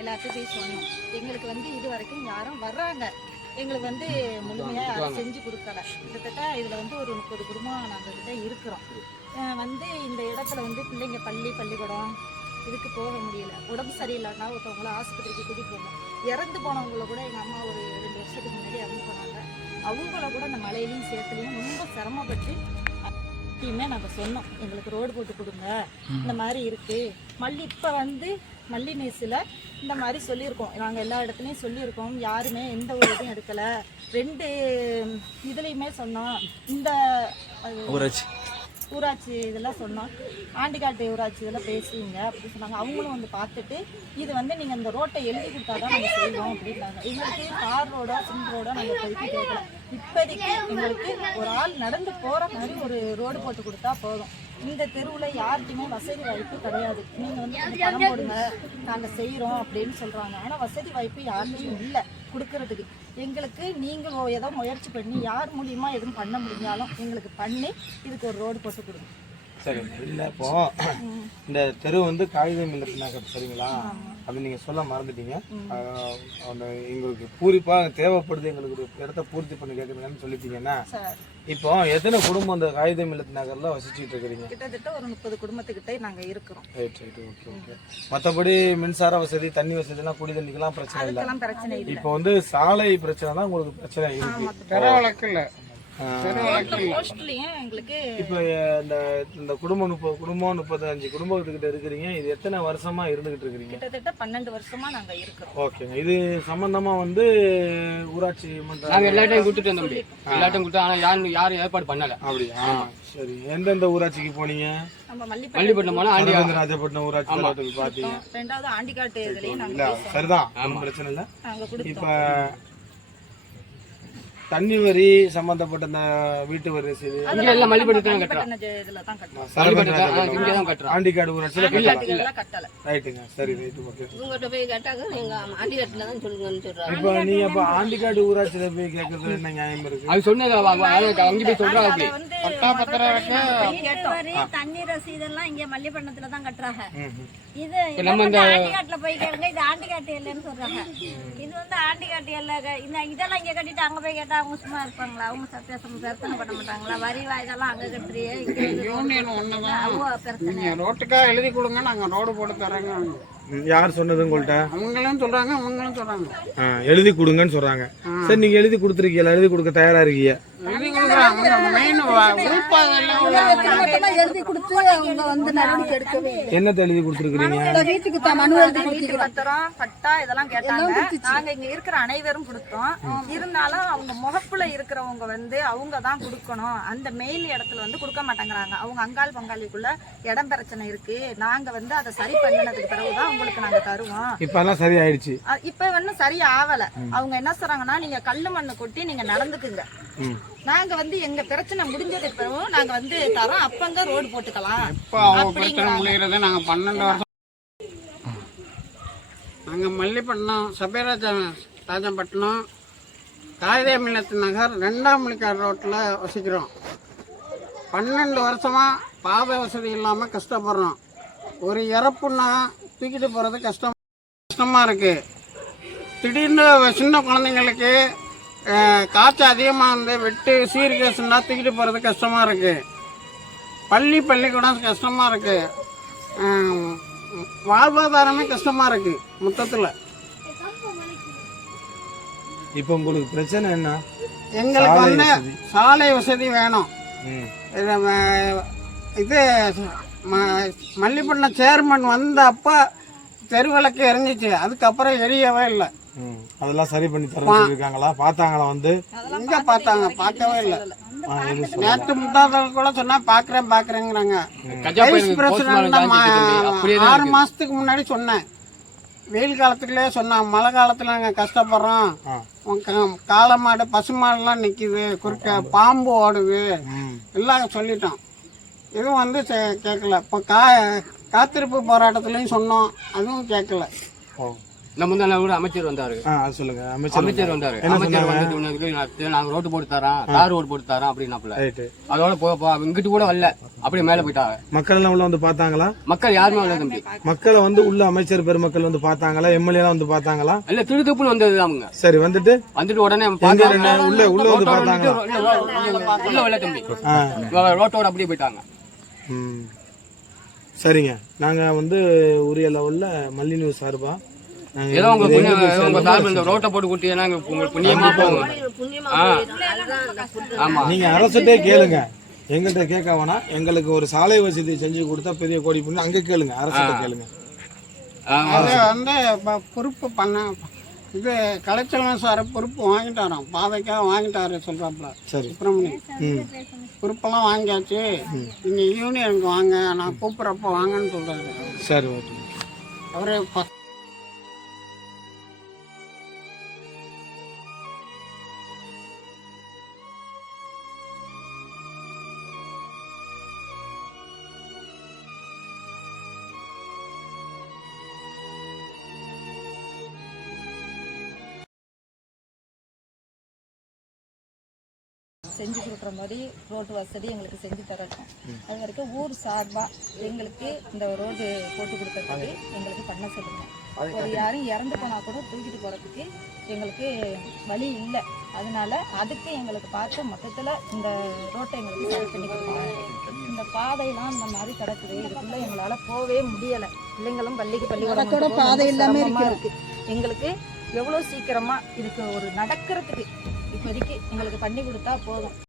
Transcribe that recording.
எல்லாத்தையும் போய் சொன்னோம் எங்களுக்கு வந்து இது வரைக்கும் யாரும் வர்றாங்க. எங்களுக்கு வந்து முழுமையா யாரும் செஞ்சு கொடுக்கல. கிட்டத்தட்ட இதுல வந்து ஒரு முப்பது குடும்பம் நாங்க கிட்ட இருக்கிறோம். வந்து இந்த இடத்துல வந்து பிள்ளைங்க பள்ளி பள்ளிக்கூடம் இதுக்கு போக முடியல. உடம்பு சரியில்லைன்னா ஒருத்தவங்கள ஆஸ்பத்திரிக்கு கூட்டிட்டு போகணும். இறந்து போனவங்கள கூட எங்க அம்மா ஒரு ரெண்டு வருஷத்துக்கு முன்னாடி இறந்து போனாங்க. அவங்கள கூட இந்த மழையிலையும் சேத்துலையும் ரொம்ப சிரமப்பட்டு அப்பயுமே நாங்கள் சொன்னோம். எங்களுக்கு ரோடு போட்டு கொடுங்க. இந்த மாதிரி இருக்கு. மல்லி இப்போ வந்து மல்லி நேசில் இந்த மாதிரி சொல்லியிருக்கோம். நாங்கள் எல்லா இடத்துலையும் சொல்லியிருக்கோம். யாருமே எந்த ஒரு இதுவும் எடுக்கலை. ரெண்டு இதுலேயுமே சொன்னோம். இந்த ஊராட்சி. ஊராட்சி இதெல்லாம் சொன்னோம். ஆண்டிகாட்டு ஊராட்சி இதெல்லாம் பேசுவீங்க அப்படின்னு சொன்னாங்க. அவங்களும் வந்து பார்த்துட்டு இது வந்து நீங்கள் இந்த ரோட்டை எழுதி கொடுத்தா தான் நாங்கள் செய்வோம் அப்படின்னாங்க. எங்களுக்கு கார் ரோடோ சிம் ரோடோ நாங்கள் இப்போதைக்கு கேட்கல. இப்போதைக்கு எங்களுக்கு ஒரு ஆள் நடந்து போகிற மாதிரி ஒரு ரோடு போட்டு கொடுத்தா போதும். இந்த தெருவில் யார்கிட்டையுமே வசதி வாய்ப்பு கிடையாது. நீங்கள் வந்து பணம் போடுங்க நாங்கள் செய்கிறோம் அப்படின்னு சொல்கிறாங்க ஆனால் வசதி வாய்ப்பு யார்கிட்டையும் இல்லை கொடுக்கறதுக்கு. எங்களுக்கு நீங்கள் ஏதோ முயற்சி பண்ணி யார் மூலியமா எதுவும் பண்ண முடிஞ்சாலும் எங்களுக்கு பண்ணி இதுக்கு ஒரு ரோடு போட்டு கொடுங்க. சரி இல்லை இப்போ இந்த தெரு வந்து காகிதம் சரிங்களா? அது நீங்கள் சொல்ல மறந்துட்டீங்க. அந்த எங்களுக்கு பூரிப்பாக தேவைப்படுது எங்களுக்கு ஒரு இடத்த பூர்த்தி பண்ணி கேட்குறீங்கன்னு சொல்லிட்டீங்கன்னா இப்போ எத்தனை குடும்பம் அந்த காகிதம் இல்லத்து நகரில் வசிச்சுட்டு இருக்கிறீங்க? கிட்டத்தட்ட ஒரு முப்பது குடும்பத்துக்கிட்ட நாங்க இருக்கிறோம். Right right okay okay. மற்றபடி மின்சார வசதி தண்ணி வசதிலாம் குடி தண்ணிக்கெல்லாம் பிரச்சனை இல்லை? பிரச்சனை இல்லை. இப்போ வந்து சாலை பிரச்சனை தான் உங்களுக்கு பிரச்சனை இருக்கு. இப்போ இந்த இந்த குடும்பம் முப்பது குடும்பம் முப்பத்தஞ்சு குடும்பத்துக்கிட்ட இருக்கிறீங்க. இது எத்தனை வருஷமா இருந்துகிட்டு இருக்கிறீங்க? கிட்டத்தட்ட பன்னெண்டு வருஷமா நாங்க இருக்கிறோம். ஓகேங்க. இது சம்பந்தமா வந்து ஊராட்சி மன்ற நாங்க எல்லாட்டையும் கொடுத்துட்டு வந்தோம் தம்பி. எல்லாட்டையும் கொடுத்தோம் ஆனா யாரும் யாரும் ஏற்பாடு பண்ணல. அப்படியா? சரி. எந்தெந்த ஊராட்சிக்கு போனீங்க? மல்லிப்பட்டினம் போனா ஆண்டி ஊராட்சி பார்த்தீங்க. ரெண்டாவது ஆண்டிகாட்டு நாங்க. சரிதான். பிரச்சனை இல்லை. இப்ப தண்ணி வரி சம்பந்தப்பட்ட இந்த வீட்டு வரி ரசீது இங்க எல்லாம் மல்லிப்பட்டினம் தான் கட்டுறோம். இதுல தான் இங்கே தான் கட்டுறோம். ஆண்டிக்காடு ஊராட்சியில் கட்டலாம் ஆண்டிகாட்டுக்கெல்லாம் கட்டல ரைட்டுங்க சரி ரைட்டு ஓகே. இவங்ககிட்ட போய் கேட்டாக்க நீங்க ஆண்டிகட்டில் தான் சொல்லுங்கன்னு சொல்றாங்க. இப்போ நீங்க இப்போ ஆண்டிக்காடு ஊராட்சியில போய் கேட்கறது என்ன நியாயம் இருக்கு? அது சொன்னது அங்க போய் சொல்றாங்க அப்படி. பட்டா பத்திரம் தண்ணி ரசீதெல்லாம் இங்க மல்லிப்பட்டினத்துல தான் கட்டுறாங்க. இது நம்ம வந்து ஆண்டிகாட்டுல போய் கேளுங்க. இது ஆண்டிகாட்டு இல்லைன்னு சொல்றாங்க. இது வந்து ஆண்டிகாட்டு இல்லை இந்த இதெல்லாம் இங்க கட்டிட்டு அங்க போய் கேட்டா அவங்க சும்மா இருப்பாங்களா? அவங்க சத்தியாசம் பிரச்சனை பண்ண மாட்டாங்களா? வரி வாய்தெல்லாம் அங்க கட்டுறியே யூனியன் நீங்க ரோட்டுக்காக எழுதி கொடுங்க நாங்க ரோடு போட்டு தரேங்க யார் சொன்னது உங்கள்கிட்ட அவங்களும் சொல்றாங்க அவங்களும் சொல்றாங்க. ஆ, எழுதி கொடுங்கன்னு சொல்றாங்க. சரி நீங்க எழுதி கொடுத்துருக்கீங்க எழுதி கொடுக்க தயாரா இருக்கீங்க? எழுதி கொடுக்குறாங்க மெயின் உறுப்பாக மொத்தமா எழுதி கொடுத்து அவங்க வந்து நடவடிக்கை எடுக்கவே என்னத்தை எழுதி கொடுத்துருக்கீங்க வீட்டுக்கு தான் மனு எழுதி வீட்டு பத்திரம் பட்டா இதெல்லாம் கேட்டாங்க. நாங்க இங்க இருக்கிற அனைவரும் கொடுத்தோம். இருந்தாலும் அவங்க முகப்புல இருக்கிறவங்க வந்து அவங்க தான் கொடுக்கணும். அந்த மெயின் இடத்துல வந்து கொடுக்க மாட்டேங்கிறாங்க. அவங்க அங்காள் பங்காளிக்குள்ள இடம் பிரச்சனை இருக்கு. நாங்க வந்து அதை சரி பண்ணினதுக்கு பிறகுதான் உங்களுக்கு நாங்க தருவோம். இப்ப எல்லாம் சரி ஆயிடுச்சு இப்ப இன்னும் சரியா ஆவல அவங்க என்ன சொல்றாங்கன்னா நீங்க கல்லு மண்ணு கொட்டி நீங்க நடந்துக்குங்க. நாங்க வந்து எங்க பிரச்சனை முடிஞ்சதுக்கு பிறகு நாங்க வந்து தரோம். அப்பங்க ரோடு போட்டுக்கலாம். முடிகிறது நாங்கள் பன்னெண்டு வருஷம். நாங்கள் மல்லிப்பட்டினம் சபைராஜ ராஜப்பட்டினம் காகிதே மில்லத்து நகர் ரெண்டாம் மணிக்கார் ரோட்டில் வசிக்கிறோம். பன்னெண்டு வருஷமாக பாதை வசதி இல்லாமல் கஷ்டப்படுறோம். ஒரு இறப்புன்னா தூக்கிட்டு போகிறது கஷ்டம் கஷ்டமாக இருக்குது திடீர்னு சின்ன குழந்தைங்களுக்கு காய்ச்சல் அதிகமாக இருந்து வெட்டு சீர்கேசுன்னா தூக்கிட்டு போகிறது கஷ்டமாக இருக்குது பள்ளி பள்ளிக்கூடம் கஷ்டமாக இருக்குது வாழ்வாதாரமே கஷ்டமாக இருக்குது மொத்தத்தில். இப்போ உங்களுக்கு பிரச்சனை என்ன? எங்களுக்கு வந்து. சாலை வசதி வேணும். இது, மல்லிப்பட்டினம் சேர்மன் வந்த அப்போ தெருவிளக்கு எரிஞ்சிச்சு. அதுக்கப்புறம் எரியவே இல்லை. அதெல்லாம் சரி பண்ணி தர சொல்லியிருக்காங்களா? பார்த்தாங்களா வந்து? எங்கே பார்த்தாங்க? பார்க்கவே இல்லை. நேற்று முட்டாதல் கூட சொன்னா பாக்குறேன் பாக்குறேங்கிறாங்க ஆறு மாசத்துக்கு முன்னாடி சொன்னேன். வெயில் காலத்துக்குள்ளே சொன்னாங்க மழை காலத்துல நாங்க கஷ்டப்படுறோம். காளை மாடு பசு மாடுலாம் நிக்குது. குறுக்க பாம்பு ஓடுது. எல்லாம் சொல்லிட்டோம். இதுவும் வந்து சே- கேட்கல இப்போ கா காத்திருப்பு போராட்டத்துலயும் சொன்னோம் அதுவும் கேட்கல முந்தா நாள் கூட அமைச்சர் வந்தாரு சொல்லுங்க அமைச்சர் அமைச்சர் வந்தாரு அமைச்சர்? வந்துட்டு நாங்க ரோட்டு போட்டு தரோம் தார் ரோடு போட்டு தரோம் அப்படின்னாப்புல ரைட்டு அதோட போ போ இங்கிட்டு கூட வரல அப்படியே மேல போயிட்டாங்க மக்கள் எல்லாம் உள்ள வந்து பார்த்தாங்களா மக்கள் யாருமே வரல தம்பி மக்களை வந்து உள்ள அமைச்சர் பெருமக்கள் வந்து பார்த்தாங்களா எம்எல்ஏ எல்லாம் வந்து பார்த்தாங்களா இல்ல திடுதுப்புன்னு வந்தது அவங்க சரி வந்துட்டு வந்துட்டு உடனே உள்ள உள்ள வந்து வந்துட்டு உள்ள- உள்ள- உள்ள வரல தம்பி ரோட்டோட அப்படியே போயிட்டாங்க சரிங்க. நாங்க வந்து உரிய லெவல்ல மல்லி நியூஸ் சார்பா நாங்க ஏதோ உங்க இது புண்ணியம் எங்களுக்கு உங்க சொல்லுங்க. சார்பு இந்த ரோட்டை போட்டு குட்டினா உங்களுக்கு புண்ணியமா போகும். ஆ. போயிடும். அதுதான் அந்த food. ஆமா. நீங்க அரசுட்டே கேளுங்க. எங்கள்கிட்ட கேட்க வேணாம் எங்களுக்கு ஒரு சாலை வசதி செஞ்சு கொடுத்தா பெரிய கோடி பண்ணி அங்க கேளுங்க. அரசுட்ட கேளுங்க. ஆமா. அது வந்து பொறுப்பு பண்ண இது கலைச்செல்வன் சார் பொறுப்பு வாங்கிட்டாராம். பாதைக்காக வாங்கிட்டாரு சொல்றாப்புல. சரி. சுப்பிரமணியம் ம் பொறுப்பெல்லாம் வாங்கியாச்சு. நீங்க யூனியனுக்கு வாங்க நான் கூப்பிட்றப்ப வாங்கன்னு சொல்றாரு. சரி ஓகே. அவரு செஞ்சு கொடுக்குற மாதிரி ரோடு வசதி எங்களுக்கு செஞ்சு தரட்டும். அது வரைக்கும் ஊர் சார்பாக எங்களுக்கு இந்த ரோடு போட்டு கொடுக்கறதுக்கு எங்களுக்கு பண்ண சொல்லுங்க. ஒரு யாரும் இறந்து போனா கூட தூக்கிட்டு போறதுக்கு எங்களுக்கு வழி இல்லை. அதனால அதுக்கு எங்களுக்கு பார்த்து மொத்தத்தில் இந்த ரோட்டை எங்களுக்கு சரி பண்ணி கொடுக்கணும். இந்த பாதையெல்லாம் இந்த மாதிரி கிடக்குது. இதுக்குள்ள எங்களால் போகவே முடியலை. பிள்ளைங்களும் பள்ளிக்கு பள்ளிக்கூடம் பாதை எல்லாமே இருக்கு. எங்களுக்கு எவ்வளோ சீக்கிரமா இதுக்கு ஒரு நடக்கிறதுக்கு இப்போதைக்கு எங்களுக்கு பண்ணி கொடுத்தா போதும்.